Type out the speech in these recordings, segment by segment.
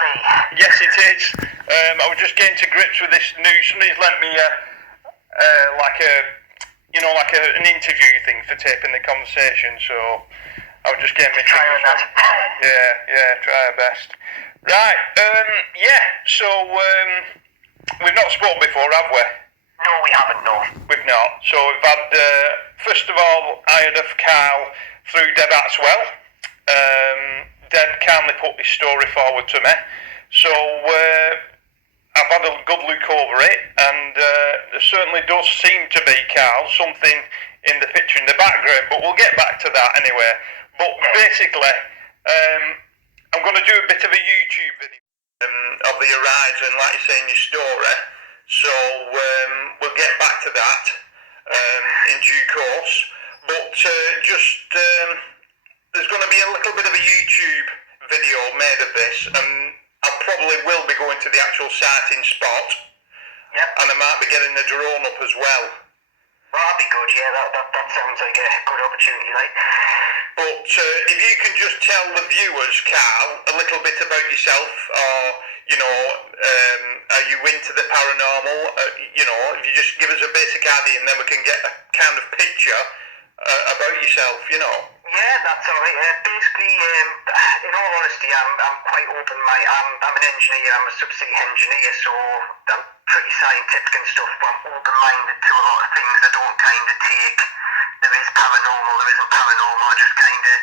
Lee? Yes, it is. I was just getting to grips with this news. Somebody's lent me an interview thing for taping the conversation, so I was just getting my Try on that. Try our best. Right, so we've not spoken before, have we? No, we haven't, no. We've not. So we've had, first of all, I had Carl through Deb Atwell. Deb kindly put his story forward to me. So I've had a good look over it, and there certainly does seem to be, Carl, something in the picture in the background, but we'll get back to that anyway. But basically, I'm going to do a bit of a YouTube video of the horizon, like you say in your story. So we'll get back to that in due course. But there's going to be a little bit of a YouTube video made of this, and I probably will be going to the actual sighting spot. Yep. And I might be getting the drone up as well. Well, that'd be good, yeah, that sounds like a good opportunity, like. But if you can just tell the viewers, Carl, a little bit about yourself, or, are you into the paranormal? If you just give us a basic idea, and then we can get a kind of picture about yourself, Yeah, that's alright. Basically, in all honesty, I'm quite open-minded. I'm an engineer, I'm a subsea engineer, so I'm pretty scientific and stuff, but I'm open-minded to a lot of things. I don't kind of take, there is paranormal, there isn't paranormal, I just kind of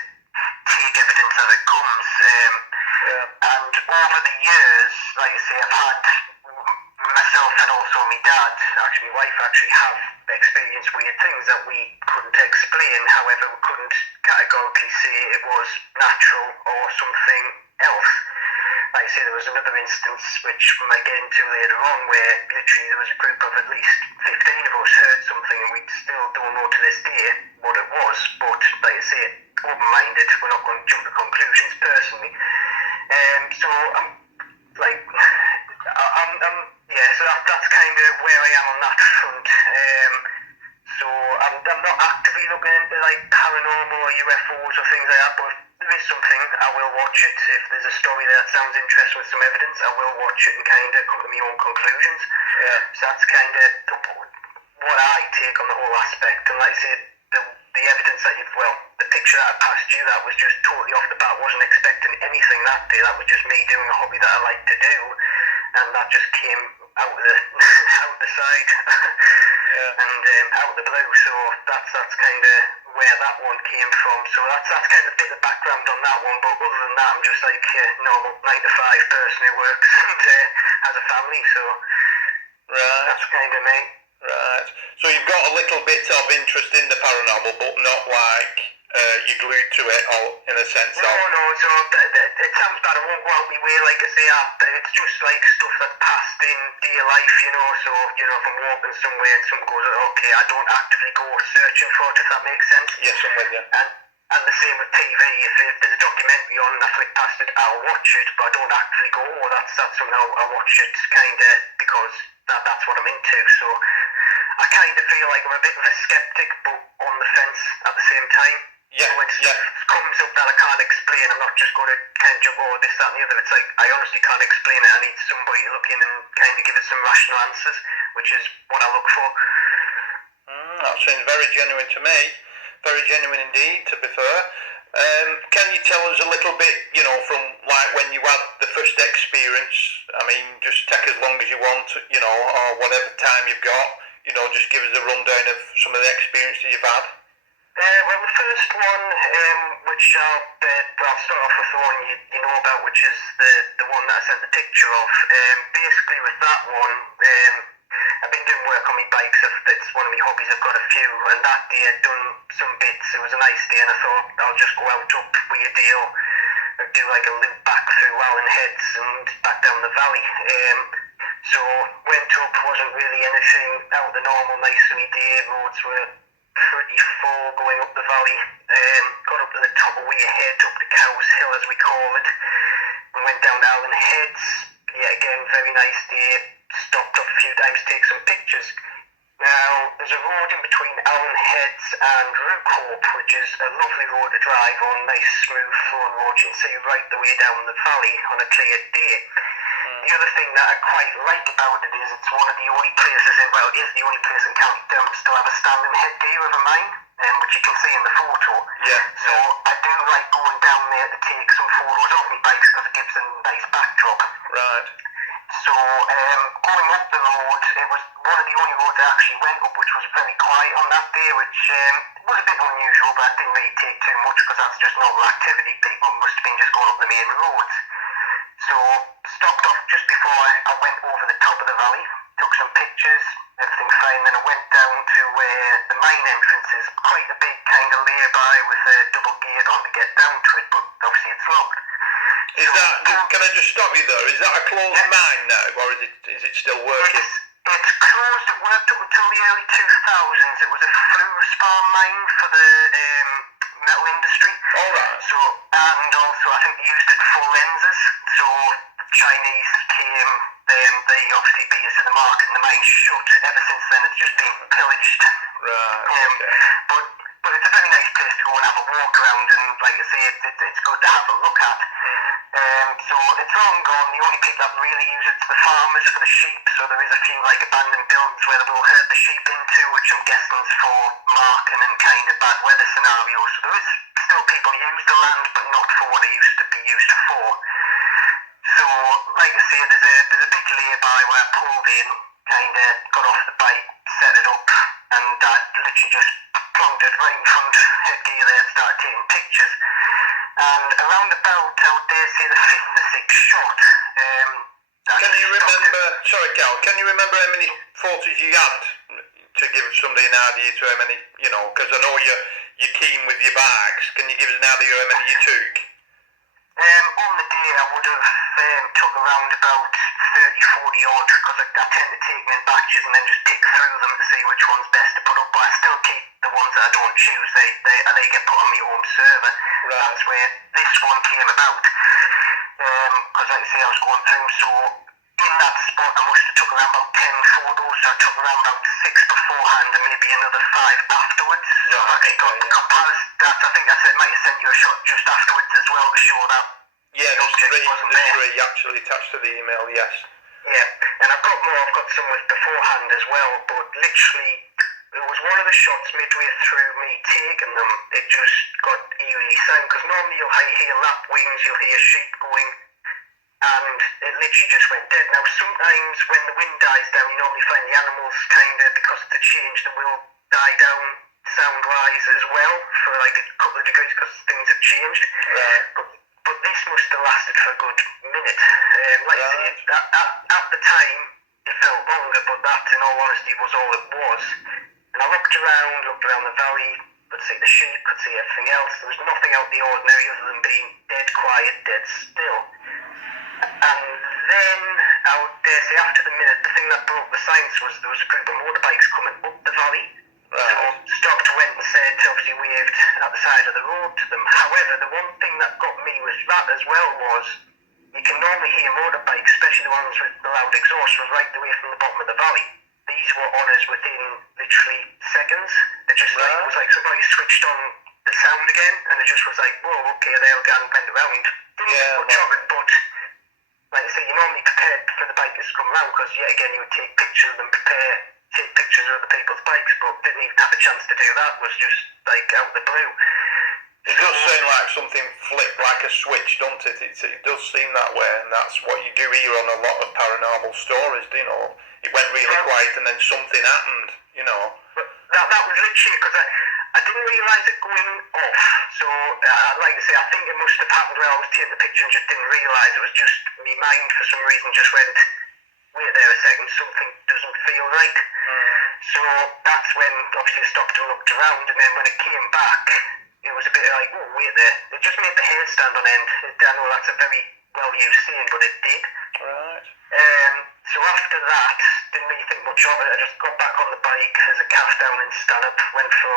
take evidence as it comes. And over the years, like I say, I've had myself and also my dad, actually my wife, have experienced weird things that we couldn't explain. However, we couldn't categorically say it was natural or something else. Like I say, there was another instance which we might get into later on, where literally there was a group of at least 15 of us heard something, and we still don't know to this day what it was. But like I say, open-minded, we're not going to jump to conclusions personally. So that's kind of where I am on that front. So I'm not actively looking into like paranormal or UFOs or things like that, but if there is something, I will watch it. If there's a story that sounds interesting with some evidence, I will watch it and kind of come to my own conclusions. Yeah. So that's kind of what I take on the whole aspect. And like I said, the evidence that the picture that I passed you, that was just totally off the bat. I wasn't expecting anything that day. That was just me doing a hobby that I like to do, and that just came out of the side. And out of the blue. So that's kind of where that one came from. So that's kind of a bit of background on that one. But other than that, I'm just like a normal 9-to-5 person who works and has a family. So that's kind of me. Right. So you've got a little bit of interest in the paranormal, but not like you're glued to it, or in a sense. No. So it sounds bad. I won't go out my way, like I say. It's just like stuff that's passed in dear life, So if I'm walking somewhere and someone goes, okay, I don't actively go searching for it, if that makes sense. Yes, I'm with you. And the same with TV. If there's a documentary on and I flick past it, I'll watch it, but I don't actually go, that's something I'll watch it kind of because that's what I'm into. So I kind of feel like I'm a bit of a skeptic, but on the fence at the same time. Yeah, so when stuff comes up that I can't explain, I'm not just going to kind of jump over this, that and the other. It's like, I honestly can't explain it. I need somebody to look in and kind of give it some rational answers, which is what I look for. That seems very genuine to me. Very genuine indeed, to be fair. Can you tell us a little bit, from like when you had the first experience? I mean, just take as long as you want, or whatever time you've got. Just give us a rundown of some of the experiences you've had. Well, the first one, which I'll start off with the one you know about, which is the one that I sent the picture of. Basically, with that one, I've been doing work on my bikes. It's one of my hobbies. I've got a few, and that day I'd done some bits. It was a nice day, and I thought I'll just go out up with a deal and do like a loop back through Allen Heads and back down the valley. So went up, wasn't really anything out of the normal. Nice sunny day, roads were pretty full going up the valley. Got up to the top of Weir Head, up the Cow's Hill as we call it. We went down Allen Heads. Yeah, again, very nice day. Stopped up a few times to take some pictures. Now, there's a road in between Allen Heads and Rookhope, which is a lovely road to drive on, nice smooth flowing road. You can see right the way down the valley on a clear day. The other thing that I quite like about it is it's one of the only places it is the only place in County Durham to still have a standing headgear of a mine, which you can see in the photo. Yeah. So I do like going down there to take some photos of my bikes because it gives a nice backdrop. Right. So going up the road, it was one of the only roads I actually went up, which was very quiet on that day, which was a bit unusual, but I didn't really take too much because that's just normal activity. People must have been just going up the main roads. So stopped off just before I went over the top of the valley, took some pictures, everything fine. Then I went down to where the mine entrance is, quite a big kind of lay-by with a double gate on to get down to it, but obviously it's locked. Can I just stop you there? Is that a closed mine now, or is it still working? It's closed. It worked up until the early 2000s. It was a fluorspar mine for the metal industry. All right. So, and also I think they used it for lenses. So Chinese came, they obviously beat us to the market, and the mine shut. Ever since then, it's just been pillaged. Right. Okay. But it's a very nice place to go and have a walk around, and like I say, it's good to have a look at. So it's long gone. The only people that really use it's the farmers for the sheep. So there is a few like abandoned buildings where they will herd the sheep into, which I'm guessing is for marking and kind of bad weather scenarios. So there is still people use the land, but not for what it used to be used for. So like I say, there's a big lay-by where I pulled in, kind of got off the bike, set it up, and I literally just plonked it right in front of headgear there and started taking pictures. And around about, I would dare say, the fifth or sixth shot. Can you remember? Sorry, Cal. Can you remember how many photos you had to give somebody an idea to how many? Because I know you're keen with your bags. Can you give us an idea how many you took? On the day, I would have took around about 30, 40 odd, because I tend to take them in batches and then just pick through them to see which one's best to put up. But I still keep the ones that I don't choose. They get put on my home server. Right. That's where this one came about. Because like I say, I was going through. So in that spot, I must have took around about 10 photos. So I took around about 6 beforehand and maybe another 5 afterwards. So I've actually got comparison. I think might have sent you a shot just afterwards as well to show that. Yeah, there's three actually attached to the email, yes. Yeah, and I've got more. I've got some with beforehand as well, but literally, it was one of the shots midway through me taking them, it just got eerie sound, because normally you'll hear lapwings, you'll hear sheep going, and it literally just went dead. Now, sometimes when the wind dies down, you normally find the animals kind of, because of the change, they will die down sound-wise as well, for like a couple of degrees, because things have changed. Right. But this must have lasted for a good minute. Like I say, at the time, it felt longer, but that, in all honesty, was all it was. And I looked around the valley, could see the sheep, could see everything else. There was nothing out of the ordinary other than being dead quiet, dead still. And then, I would dare say, after the minute, the thing that broke the silence was there was a group of motorbikes coming up the valley. Right. So stopped, went and said, obviously waved at the side of the road to them. However, the one thing that got me with that as well was, you can normally hear motorbikes, especially the ones with the loud exhaust, was right away from the bottom of the valley. These were on us within literally seconds. It just like, it was like somebody switched on the sound again, and it just was like, whoa, okay, they'll go and went around. Yeah, much of it, but like I say, you're normally prepared for the bikers to come around, because yet again, you would take pictures of them, take pictures of other people's bikes, but didn't even have a chance to do that. Was just like out the blue. It does seem like something flipped like a switch, don't it? It does seem that way, and that's what you do hear on a lot of paranormal stories, It went really quiet and then something happened, But that was literally, because I didn't realise it going off. So, like I say, I think it must have happened when I was taking the picture and just didn't realise. It was just, my mind for some reason just went, wait there a second, something doesn't feel right. So that's when obviously I stopped and looked around, and then when it came back, it was a bit like, oh wait there. It just made the hair stand on end. I know that's a very well-used saying, but it did. Right. So after that, didn't really think much of it. I just got back on the bike as a calf down and stand up, went for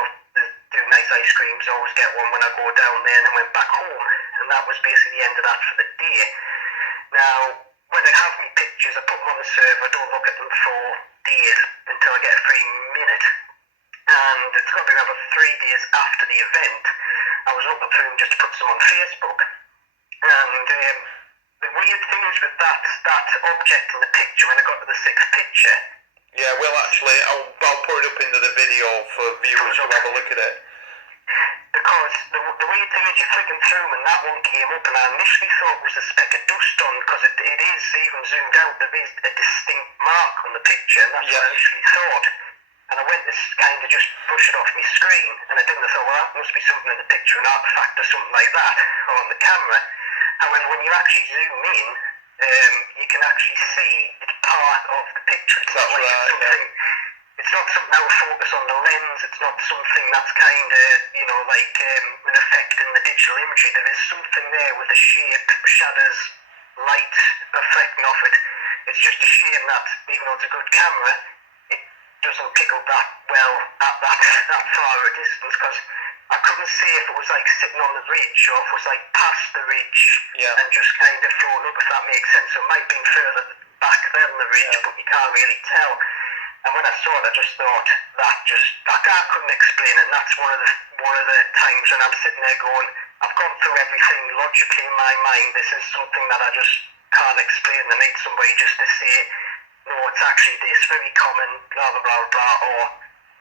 do nice ice creams, always get one when I go down there, and then went back home. And that was basically the end of that for the day. Now, when I have my pictures, I put them on the server, I don't look at them for days until I get a free minute. And it's got to be another 3 days after the event. I was looking through them just to put some on Facebook. And the weird thing is with that object in the picture, when I got to the sixth picture. Yeah, well, actually, I'll put it up into the video for viewers to have a look at it. Because the weird thing is, you're flicking through and that one came up, and I initially thought it was a speck of dust on, because it is, even zoomed out, there is a distinct mark on the picture, and that's what I initially thought. And I went to kind of just brush it off my screen, and I didn't. I thought, well, that must be something in the picture, an artifact or something like that, or on the camera. However, when you actually zoom in, you can actually see it's part of the picture. It's not like it's something. It's not something out of focus on the lens. It's not something that's kind of, like an effect in the digital imagery. There is something there with the shape, shadows, light reflecting off it. It's just a shame that, even though it's a good camera, it doesn't pick up that well at that far a distance, because I couldn't see if it was like sitting on the ridge or if it was like past the ridge and just kind of floating up, if that makes sense. So it might have been further back than the ridge, but you can't really tell. And when I saw it, I just thought I couldn't explain it. And that's one of the times when I'm sitting there going, I've gone through everything logically in my mind. This is something that I just can't explain. I need somebody just to say, no, it's actually this, very common, blah blah blah blah, or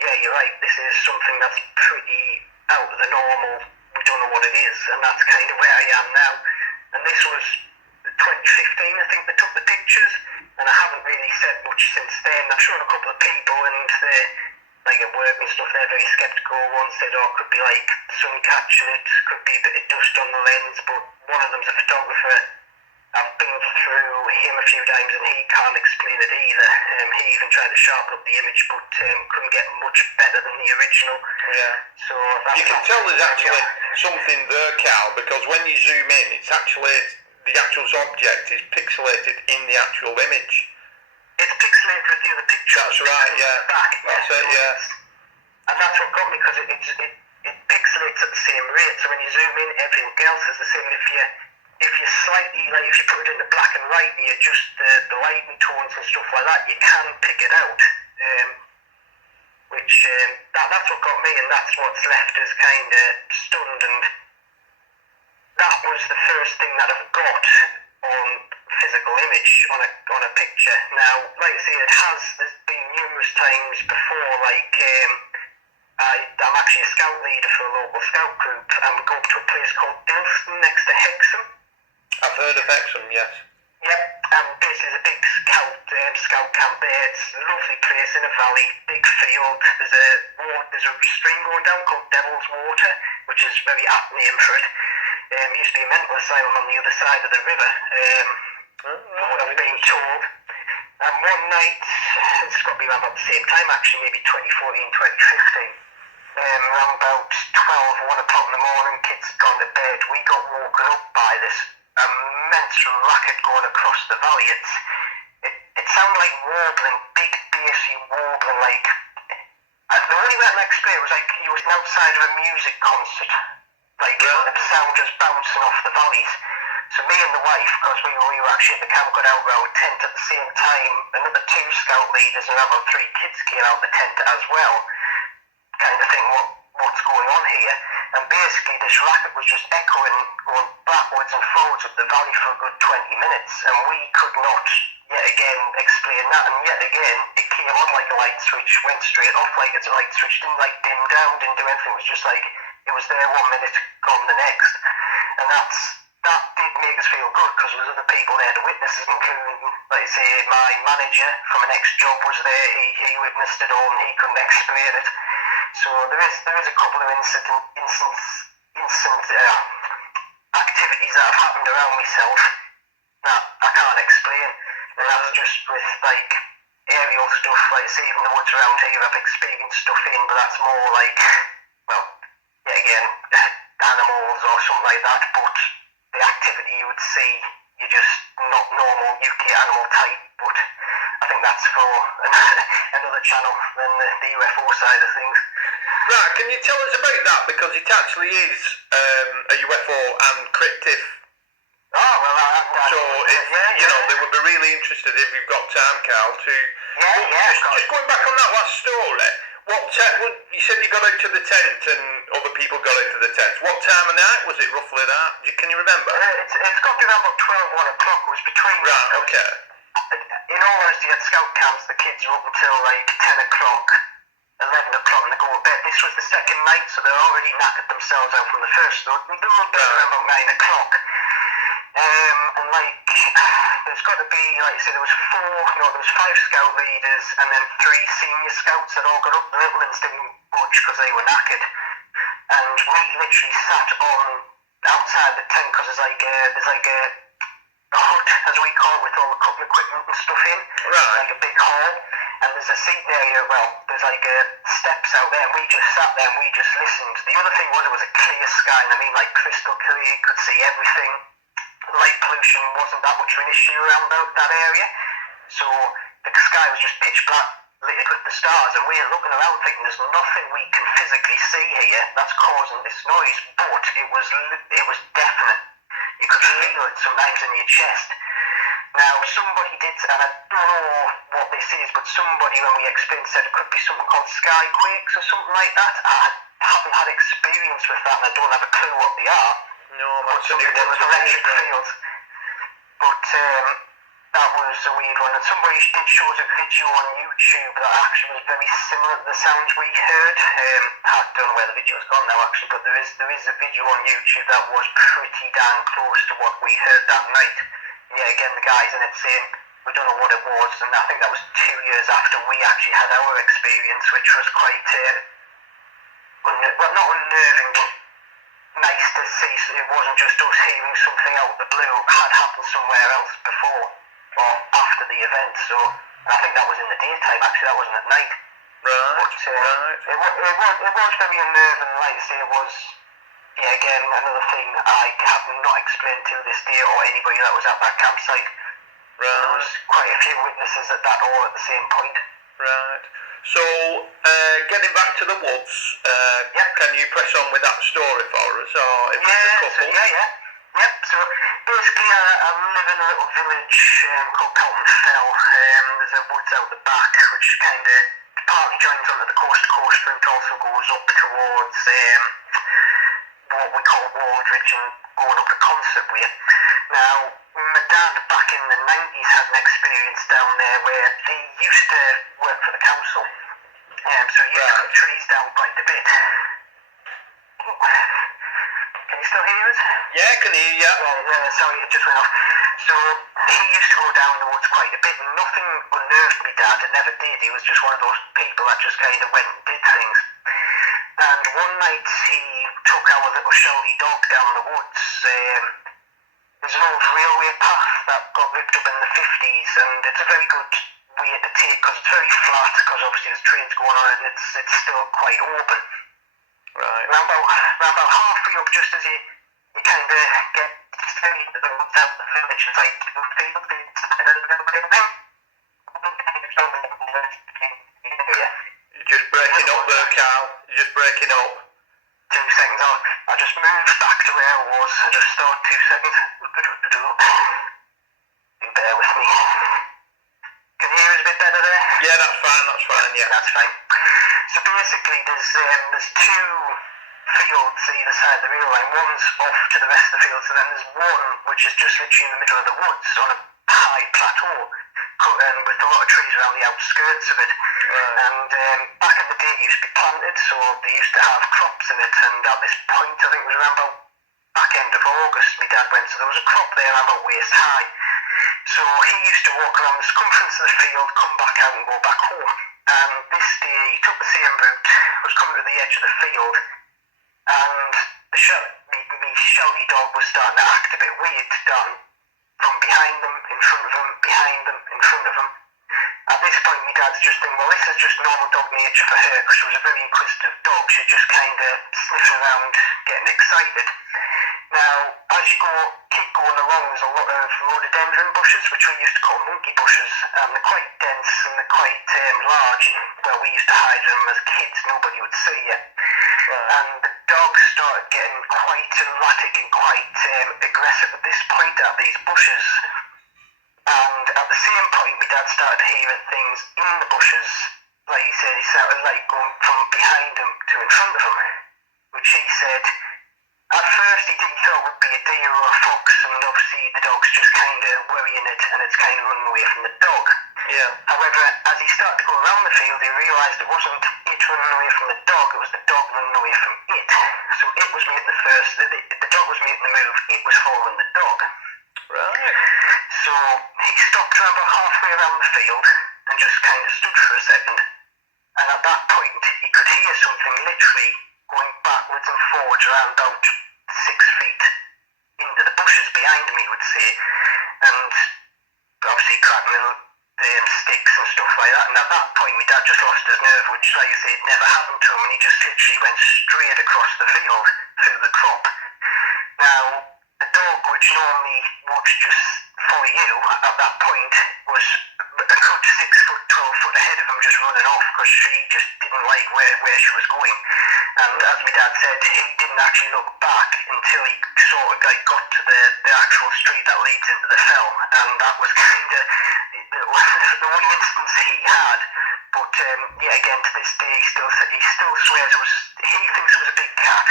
yeah, you're right, this is something that's pretty out of the normal. We don't know what it is, and that's kind of where I am now. And this was 2015, I think, they took the pictures, and I haven't really said much since then. I've shown a couple of people, and like at work and stuff, they're very sceptical. One said, oh, it could be like sun catching it, could be a bit of dust on the lens, but one of them's a photographer. I've been through him a few times, and he can't explain it either. He even tried to sharpen up the image, but couldn't get much better than the original. Yeah. So you can tell there's actually something there, Carl, because when you zoom in, it's actually the actual object is pixelated in the actual image. It's pixelated with the other picture. That's right, yeah. That's it, yeah. And that's what got me, because it pixelates at the same rate. So when you zoom in, everything else is the same. If you slightly, like if you put it in the black and white and you adjust the lighting tones and stuff like that, you can pick it out. That's what got me, and that's what's left us kind of stunned. And that was the first thing that I've got on physical image on a picture. Now, like I say, there's been numerous times before, like I'm actually a scout leader for a local scout group, and we go up to a place called Dilston next to Hexham. I've heard of Hexham, yes. Yep, and basically there's a big scout camp there. It's a lovely place in a valley, big field. There's a stream going down called Devil's Water, which is a very apt name for it. It used to be a mental asylum on the other side of the river, from what I've been told. And one night, it's got to be around about the same time actually, maybe 2014, 2015, around about 12, 1 o'clock in the morning, kids had gone to bed. We got woken up by this immense racket going across the valley. It sounded like warbling, big bassy warbling, like the only way I can explain it was like you was outside of a music concert, like the sound just bouncing off the valleys. So me and the wife, because we were actually at the camp, got out of our tent at the same time. Another 2 scout leaders and another 3 kids came out of the tent as well, kind of think what's going on here. And basically this racket was just echoing, going backwards and forwards up the valley for a good 20 minutes, and we could not yet again explain that. And yet again it came on like a light switch, went straight off like it's a light switch, didn't like dim down, didn't do anything. It was just like it was there 1 minute, gone the next. And that did make us feel good, because there was other people there, the witnesses, including, like I say, my manager from an ex-job was there. He witnessed it all, and he couldn't explain it. So there is a couple of activities that have happened around myself that I can't explain, and that's just with like aerial stuff. Like say, even the woods around here, I've experienced stuff in, but that's more like, well, yeah, again, animals or something like that. But the activity you would see, you're just not normal UK animal type. But I think that's for another channel than the UFO side of things. Right, can you tell us about that? Because it actually is a UFO and cryptid. Oh, well, so, they would be really interested, if you've got time, Carl, to Just going back on that last story, you said you got out to the tent and other people got out to the tent. What time of night was it roughly that? Can you remember? It's got to be around about 12, 1 o'clock. It was between... Right, okay. In all honesty, at scout camps, the kids are up until like 10 o'clock, 11 o'clock, and they go to bed. This was the second night, so they're already knackered themselves out from the first. So they were up around about 9 o'clock. And like, there's got to be, like I said, there was 5 scout leaders, and then 3 senior scouts that all got up. The little ones didn't budge because they were knackered. And we literally sat on outside the tent because there's like a hut, as we call it, with all the cooking equipment and stuff in. Right. Like a big hall. And there's a seat area, there's like steps out there, and we just sat there and we just listened. The other thing was, it was a clear sky, and I mean like crystal clear, you could see everything. Light pollution wasn't that much of an issue around that area. So the sky was just pitch black, littered with the stars, and we were looking around thinking there's nothing we can physically see here that's causing this noise, but it was definite. You could feel it sometimes in your chest. Now, somebody did, and I don't know what this is, but somebody, when we explained, said it could be something called sky quakes or something like that. I haven't had experience with that, and I don't have a clue what they are. No, But something to do with electric fields. But that was a weird one. And somebody did show us a video on YouTube that actually was very similar to the sounds we heard. I don't know where the video's gone now, actually, but there is a video on YouTube that was pretty damn close to what we heard that night. Yeah, again, the guys in it saying, we don't know what it was, and I think that was 2 years after we actually had our experience, which was quite, not unnerving, but nice to see. So it wasn't just us hearing something out of the blue. It had happened somewhere else before or after the event, so I think that was in the daytime, actually, that wasn't at night. Right, But it was very unnerving, like I say, it was... Yeah, again, another thing I have not explained to this day or anybody that was at that campsite. Right. There was quite a few witnesses at that all at the same point. Right. So, getting back to the woods, can you press on with that story for us? Or if it's a couple? Yep, so basically I live in a little village called Pelton Fell. There's a woods out the back which kind of partly joins onto the coast but it also goes up towards... what we call Wardridge and going up a concert way. Now, my dad back in the 90s had an experience down there where he used to work for the council, so he used to cut trees down quite a bit. Can you still hear us? Yeah, I can hear you. Sorry, it just went off. So he used to go down the woods quite a bit, and nothing unnerved me dad, it never did. He was just one of those people that just kind of went and did things. And one night he took our little shelty dog down the woods. There's an old railway path that got ripped up in the 50s, and it's a very good way to take because it's very flat, because obviously there's trains going on and it's still quite open. Right. Round about halfway up, just as you kind of get straight to the woods out of the village, it's like You're just breaking up there, Carl. You're just breaking up. 2 seconds on. I just moved back to where I was. I just thought 2 seconds. Bear with me. Can you hear us a bit better there? Yeah, that's fine, yeah. That's fine. So basically there's 2 fields either side of the rail line. One's off to the rest of the fields, and then there's one which is just literally in the middle of the woods on a high plateau, and with a lot of trees around the outskirts of it. Right. And back in the day it used to be planted, so they used to have crops in it, and at this point, I think it was around about back end of August, my dad went, so there was a crop there around about waist high. So he used to walk around the circumference of the field, come back out and go back home. And this day he took the same route, was coming to the edge of the field, and my shouty dog was starting to act a bit weird, starting from behind them, in front of him, behind them, in front of him. At this point, my dad's just thinking, well, this is just normal dog nature for her, because she was a very inquisitive dog. She just kind of sniffing around, getting excited. Now, as you keep going along, there's a lot of rhododendron bushes, which we used to call monkey bushes. They're quite dense and they're quite large. Well, we used to hide them as kids, nobody would see you. Right. And the dog started getting quite erratic and quite aggressive at this point at these bushes. And at the same point, my dad started hearing things in the bushes, like he said, he sounded like going from behind him to in front of him, which he said at first he didn't thought it would be a deer or a fox, and obviously the dog's just kind of worrying it and it's kind of running away from the dog. Yeah. However, as he started to go around the field, he realised it wasn't it running away from the dog, it was the dog running away from it. So it was making the dog was making the move, it was following the dog. Right. So he stopped around about halfway around the field and just kind of stood for a second. And at that point, he could hear something literally going backwards and forwards around about 6 feet into the bushes behind him, he would say. And obviously cracking little sticks and stuff like that. And at that point, my dad just lost his nerve, which, like I say, it never happened to him. And he just literally went straight across the field through the crop. Now, the dog, which normally would just follow you at that point, was a good 6 foot, 12 foot ahead of him, just running off because she just didn't like where she was going. And as my dad said, he didn't actually look back until he sort of like got to the actual street that leads into the fell, and that was kind of the only instance he had. But yeah, again, to this day, he still swears he thinks it was a big cat.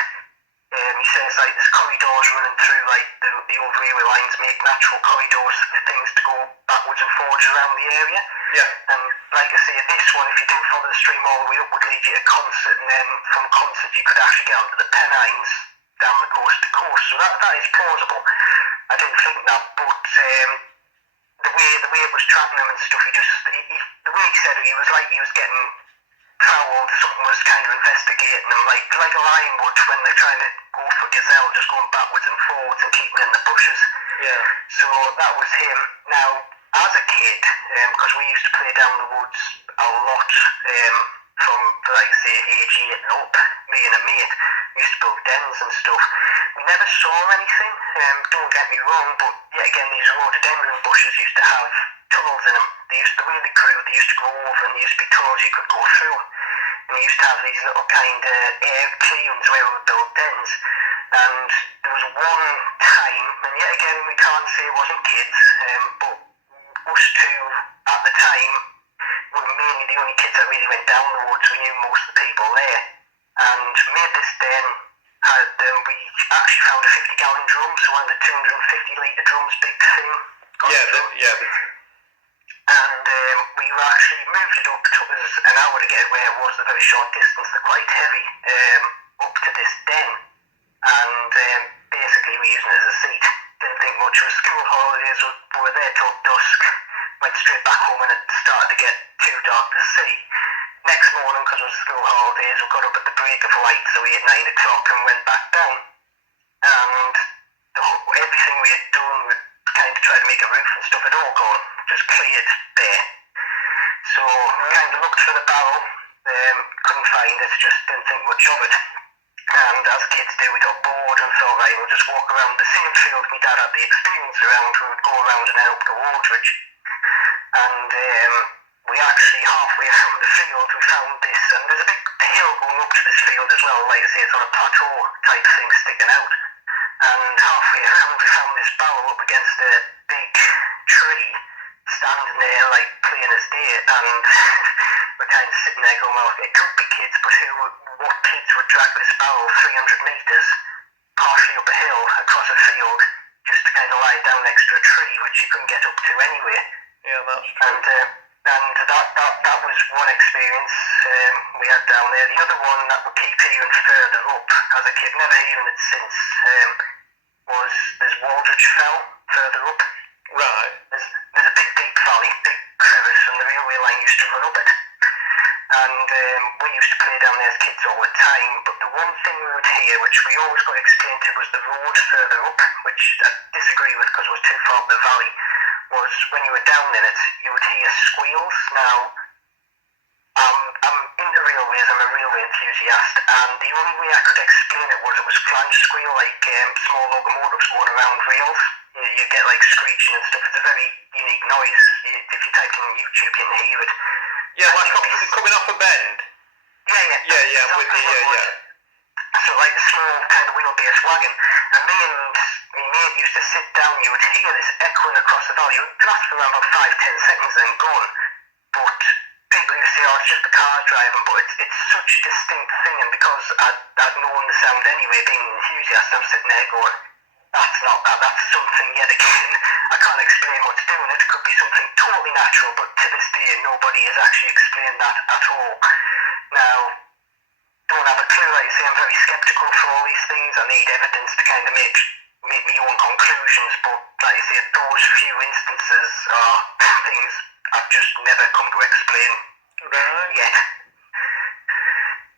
He says like there's corridors running through like the old railway lines, make natural corridors for things to go backwards and forwards around the area. Yeah. And like I say, this one, if you do follow the stream all the way up, would lead you to Concert, and then from Concert you could actually get onto the Pennines down the coast to coast. So that is plausible. I didn't think that, but the way it was tracking him and stuff, the way he said it, he was like he was getting fouled. Something was kind of investigating him, like a lion would when they're trying to go for gazelle, just going backwards and forwards and keeping in the bushes. Yeah. So that was him. Now, as a kid, because we used to play down the woods a lot, from like say age 8 and up, me and a mate, we used to build dens and stuff. We never saw anything. Don't get me wrong, but yet again, these rhododendron bushes used to have tunnels in them. The way they grew, they used to grow over, and there used to be tunnels you could go through. And we used to have these little kind of air clearings where we would build dens. And there was one time, and yet again, we can't say it wasn't kids, but us two at the time were mainly the only kids that really went down the woods. We knew most of the people there, and made this den. We actually found a 50-gallon drum, so one of the 250-litre drums, big thing. And we actually moved it up. It took us an hour to get where it was, a very short distance. They're quite heavy, up to this den. And basically we used it as a seat. Didn't think much of it. School holidays, we were there till dusk. Went straight back home and it started to get too dark to see. Next morning, because it was school holidays, we got up at the break of light, so we at 9 o'clock and went back down. And everything we had done, we kind of tried to make a roof and stuff, had all gone, just cleared there. So kind of looked for the barrel, couldn't find it, just didn't think much of it. And as kids do, we got bored and thought, right, we'll just walk around the same field my dad had the experience around. We would go around and help the Waldridge. And we actually, halfway around the field, we found this, and there's a big hill going up to this field as well, like I say, it's on a plateau type thing sticking out. And halfway around we found this barrel up against a big tree, standing there like clear as day, and we're kind of sitting there going, well, it could be kids, but what kids would drag this barrel 300 metres, partially up a hill, across a field, just to kind of lie down next to a tree, which you couldn't get up to anyway. Yeah, that's true. And that was one experience we had down there. The other one that we keep hearing further up, as a kid, never hearing it since, was there's Waldridge Fell further up. Right. There's a big deep valley, big crevice, and the railway line used to run up it. And we used to play down there as kids all the time, but the one thing we would hear, which we always got explained to, was the road further up, which I disagree with because it was too far up the valley, was when you were down in it, you would hear squeals. Now, I'm into railways, I'm a railway enthusiast, and the only way I could explain it was flange squeal, like small locomotives going around rails. You get like screeching and stuff. It's a very unique noise. If you type in YouTube, you can hear it. Yeah, like coming off a bend. Yeah, with the So like a small kind of wheelbase wagon, and me and my mate used to sit down. You would hear this echoing across the valley. It would last for around about 5-10 seconds and gone. But big say, oh, it's just the cars driving, but it's such a distinct thing, and because I'd known the sound anyway, being an enthusiast, I'm sitting there going, that's not that, that's something yet again. I can't explain what's doing it. It could be something totally natural, but to this day, nobody has actually explained that at all. Now, don't have a clue, like I say, I'm very sceptical for all these things. I need evidence to kind of make my own conclusions, but like I say, those few instances are things I've just never come to explain yet.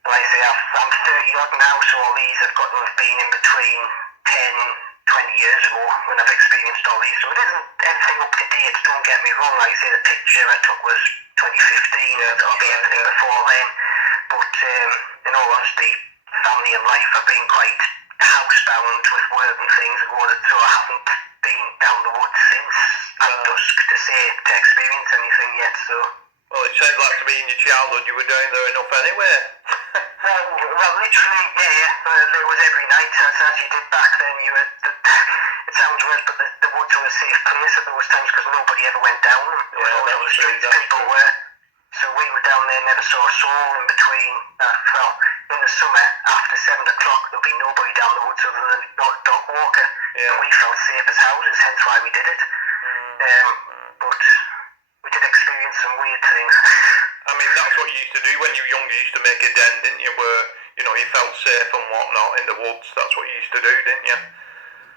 Like I say, I'm 30 odd now, so all these have got to have been in between 10, 20 years ago when I've experienced all these. So it isn't anything up to date, don't get me wrong. Like I say, the picture I took was 2015, that'll be everything before then. But in all honesty, family and life have been quite housebound with work and things, so I haven't been down the woods since at dusk to experience anything yet. So. Well, it sounds like to me in your childhood you were down there enough anyway. well, literally, yeah. There was every night, as you did back then. It sounds weird, but the woods were a safe place at those times because nobody ever went down them. It was all on the streets, people were. So we were down there, never saw a soul in between. In the summer, after 7 o'clock, there'll be nobody down the woods other than a dog walker. And we felt safe as houses, hence why we did it. But we did experience some weird things. I mean, that's what you used to do when you were younger. You used to make a den, didn't you? Where, you felt safe and whatnot in the woods. That's what you used to do, didn't you?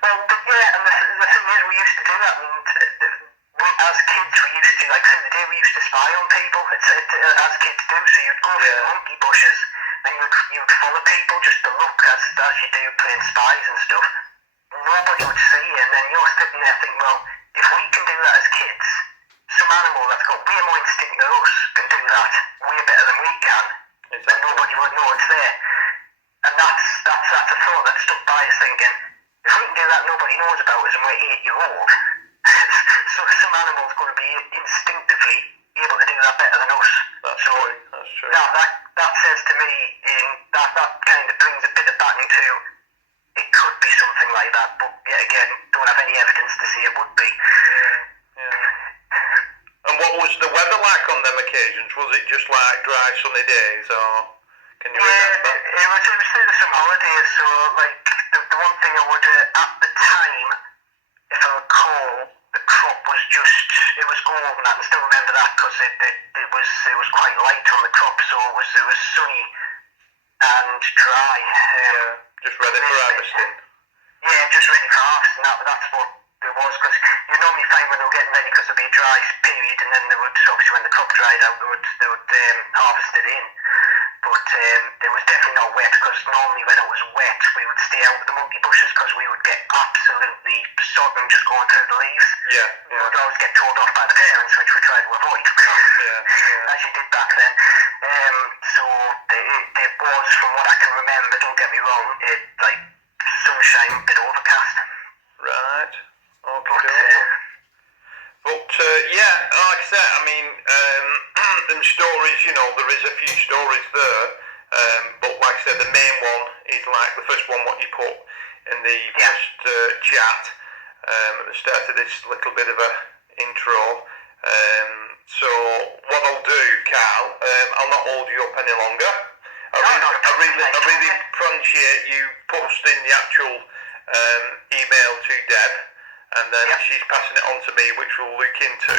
Well, yeah, and the thing is, we used to do that. I mean, as kids, we used to, like through the day, we used to spy on people. As kids do. So you'd go through the monkey bushes and you'd follow people just to look as you do playing spies and stuff. Nobody would see you, and then you're sitting there thinking, well, if we can do that as kids, some animal that's got way more instinct than us can do that way better than we can, and nobody would know it's there. And that's a thought that stuck by us, thinking, if we can do that, nobody knows about us, and we're 8-year-old. So some animal's going to be instinctively able to do that better than us. That's true. That says to me, that kind of brings a bit of backing to it could be something like that, but yet again, don't have any evidence to say it would be. Yeah. And what was the weather like on them occasions? Was it just like dry, sunny days, or can you remember? It was some holidays, so like the one thing I would, at the time, if I recall, the crop was it was golden. I can still remember that because it was quite light on the crop, so it was sunny and dry. Just ready for harvesting. Yeah, just ready for harvesting. That's what it was, because you normally find when they were getting ready, because there'd be a dry period, and then they would, obviously when the crop dried out, they would harvest it in. But it was definitely not wet, because normally when it was wet, we would stay out of the monkey bushes because we would get absolutely sodden just going through the leaves. Yeah. We would always get told off by the parents, which we tried to avoid. As you did back then. So it was, from what I can remember, don't get me wrong, like sunshine, a bit overcast. Right. Okay. But like I said, I mean, them stories, there is a few stories there. But like I said, the main one is like the first one what you put in the first chat at the start of this little bit of a intro. So what I'll do, Carl, I'll not hold you up any longer. I really appreciate you posting the actual email to Deb, and then she's passing it on to me, which we'll look into.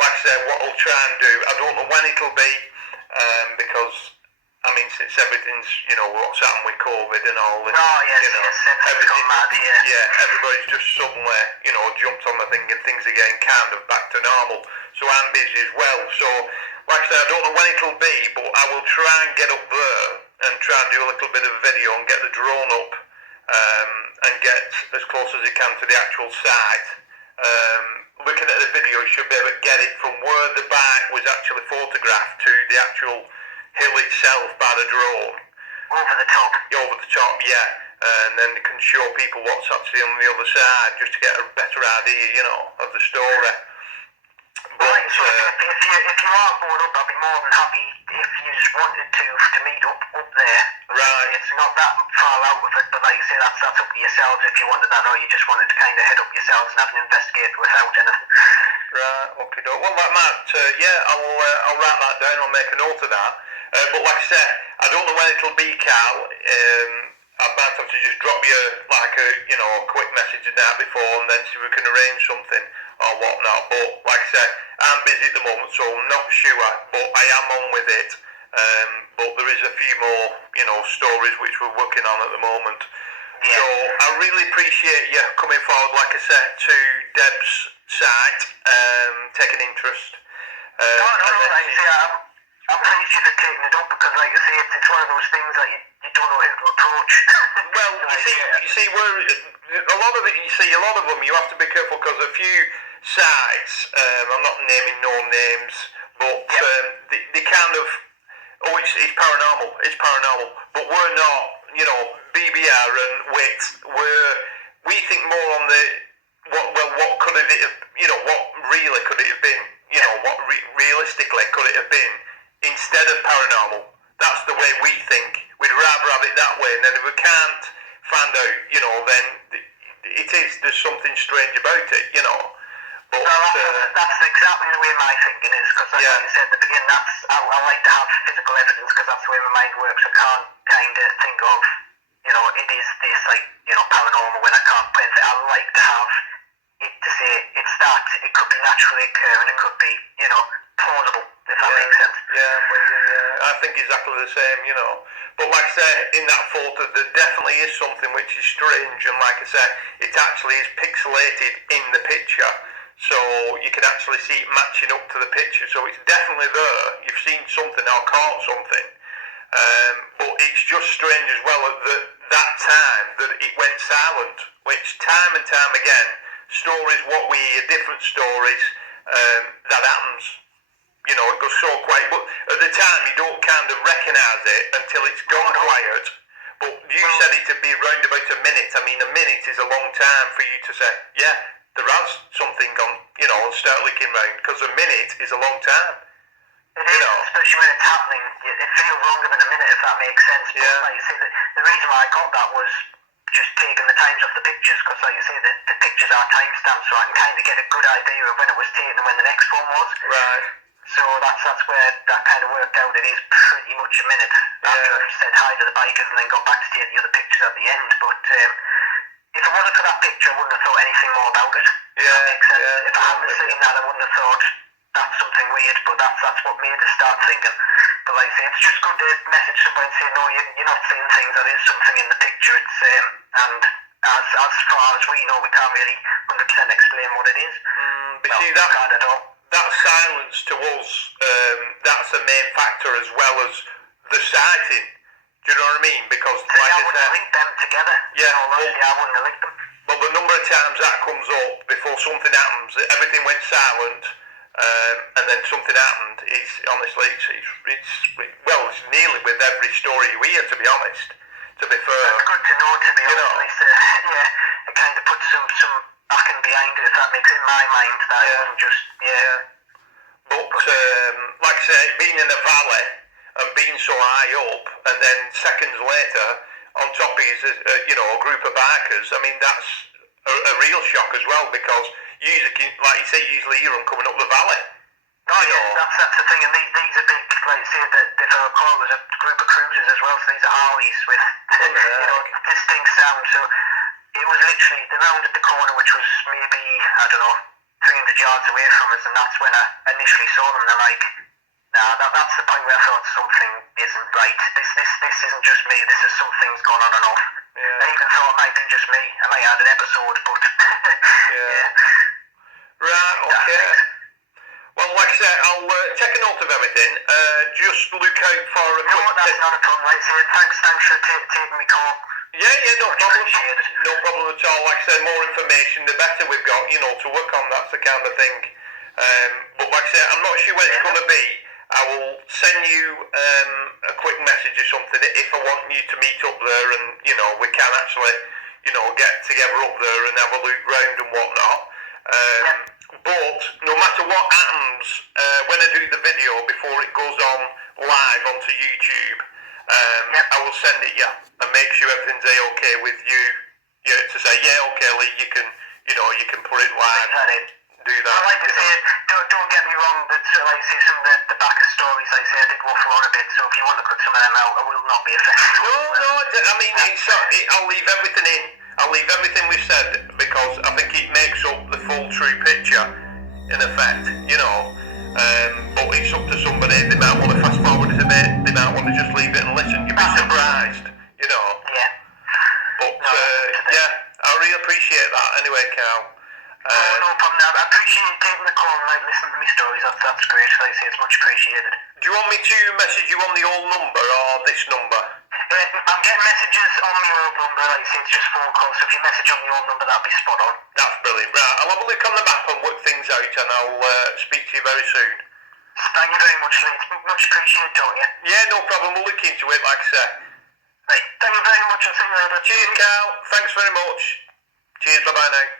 Like I said, what I'll try and do, I don't know when it'll be, because I mean, since everything's, what's happened with COVID and all this, everything, everybody's just suddenly, jumped on the thing and things are getting kind of back to normal. So I'm busy as well. So, like I said, I don't know when it'll be, but I will try and get up there and try and do a little bit of video and get the drone up and get as close as I can to the actual site. Looking at the video, you should be able to get it from where the bike was actually photographed to the actual hill itself by the drone. Over the top. Over the top, yeah. And then you can show people what's actually on the other side, just to get a better idea, of the story. But, right, so if you are bored up, I'll be more than happy if you just wanted to meet up there. Right. It's not that far out of it, but like I say, that's up to yourselves if you wanted that, or you just wanted to kind of head up yourselves and have an investigator without anything. Right, okay, well, that might, I'll write that down. I'll make a note of that. But like I said, I don't know when it'll be, Carl. I might have to just drop you like a quick message the night before, and then see if we can arrange something or whatnot. But like I said, I'm busy at the moment, so I'm not sure. But I am on with it. But there is a few more, stories which we're working on at the moment. Yeah. So I really appreciate you coming forward, like I said, to Deb's site, taking interest. No, like I say, I'm pleased you've taken it up because, like I say, it's one of those things that you don't know who to approach. Well, you see, a lot of them, you have to be careful because a few sites, I'm not naming no names, but they kind of, it's paranormal, but we're not, BBR and WHIT, we think more on the, what could it have, what really could it have been, what realistically could it have been instead of paranormal. That's the way we think. We'd rather have it that way, and then if we can't find out, then there's something strange about it, But that's exactly the way my thinking is, because like you said at the beginning, I like to have physical evidence because that's the way my mind works. I can't kind of think of, it is this, like, paranormal when I can't put it. I like to have it to say it's that, it could be naturally occurring, it could be, plausible, if that makes sense. Yeah, I'm with you, I think exactly the same, But like I said, in that photo, there definitely is something which is strange, and like I said, it actually is pixelated in the picture, so you can actually see it matching up to the picture, so it's definitely there. You've seen something or caught something, but it's just strange as well at that time that it went silent, which time and time again, stories what we hear, different stories, that happens. It goes so quiet, but at the time you don't kind of recognise it until it's gone quiet. But you said it would be around about a minute. I mean, a minute is a long time for you to say, yeah, there has something gone, and start looking round, because a minute is a long time. It is, especially when it's happening. It feels longer than a minute, if that makes sense. But like you say, the reason why I got that was just taking the times off the pictures, because like you say, the pictures are timestamped, so I can kind of get a good idea of when it was taken and when the next one was. Right. So that's where that kind of worked out. It is pretty much a minute after I've said hi to the bikers and then got back to take the other pictures at the end. But if it wasn't for that picture, I wouldn't have thought anything more about it. That makes sense. If I hadn't seen that, I wouldn't have thought that's something weird. But that's what made us start thinking. But like I say, it's just good to message somebody and say, no, you're not seeing things. There is something in the picture. It's and as far as we know, we can't really 100% explain what it is. But see, that silence to us, that's a main factor as well as the sighting. Do you know what I mean? Because I wouldn't have linked them together. Yeah, I wouldn't have linked them. But the number of times that comes up before something happens, everything went silent, and then something happened. It's honestly, it's nearly with every story you hear. To be honest, to be fair. That's good to know. To be honest, at least, it kind of puts some backing behind it, if that makes it in my mind. That it wasn't just But like I say, being in a valley and being so high up, and then seconds later, on top of is a group of bikers. I mean, that's a real shock as well, because like you say, you usually hear them coming up the valley. That's the thing, and these are big, like you say, that if I recall, it was a group of cruisers as well, so these are Harleys with, distinct sound, so it was literally, they rounded the corner, which was maybe, 300 yards away from us, and that's when I initially saw them, and they're like, nah, that's the point where I thought something isn't right. This isn't just me, this is something's gone on and off. I even thought it might be just me, I might have had an episode, but Right, okay. Well, like I said, I'll take a note of everything. Just look out for a quick... No, that's not a problem, like I said. Thanks for taking me call. No problem. No problem at all. Like I said, more information, the better we've got, to work on. That's the kind of thing. But like I said, I'm not sure when it's going to be. I will send you a quick message or something if I want you to meet up there, and, we can actually, get together up there and have a look round and whatnot. But no matter what happens, when I do the video before it goes on live onto YouTube, I will send it you and make sure everything's okay with you. To say, okay, Lee, you can put it live. do that. Well, like I say, don't get me wrong, but like I say, some of the back of stories, like I say, I did waffle on a bit, so if you want to cut some of them out, I will not be offended. No, I mean, I'll leave everything in. I'll leave everything we've said because I think it makes up the full true picture, in effect, you know. But it's up to somebody. They might want to fast forward it a bit. They might want to just leave it and listen. You'd be surprised, you know. Yeah. But yeah, I really appreciate that. Anyway, Cal. No problem. I appreciate you taking the call and like listening to my stories. That's great. Like I say, it's much appreciated. Do you want me to message you on the old number or this number? I'm getting messages on my old number. Like I say, it's just phone calls. So if you message on the old number, that'll be spot on. That's brilliant. Right, I'll have a look on the map and work things out, and I'll speak to you very soon. Thank you very much, Lee. It's much appreciated, don't you? Yeah, no problem. We'll look into it, like I said. Right. Thank you very much. I'll see you later. Cheers, Cal. Thanks very much. Cheers. Bye-bye now.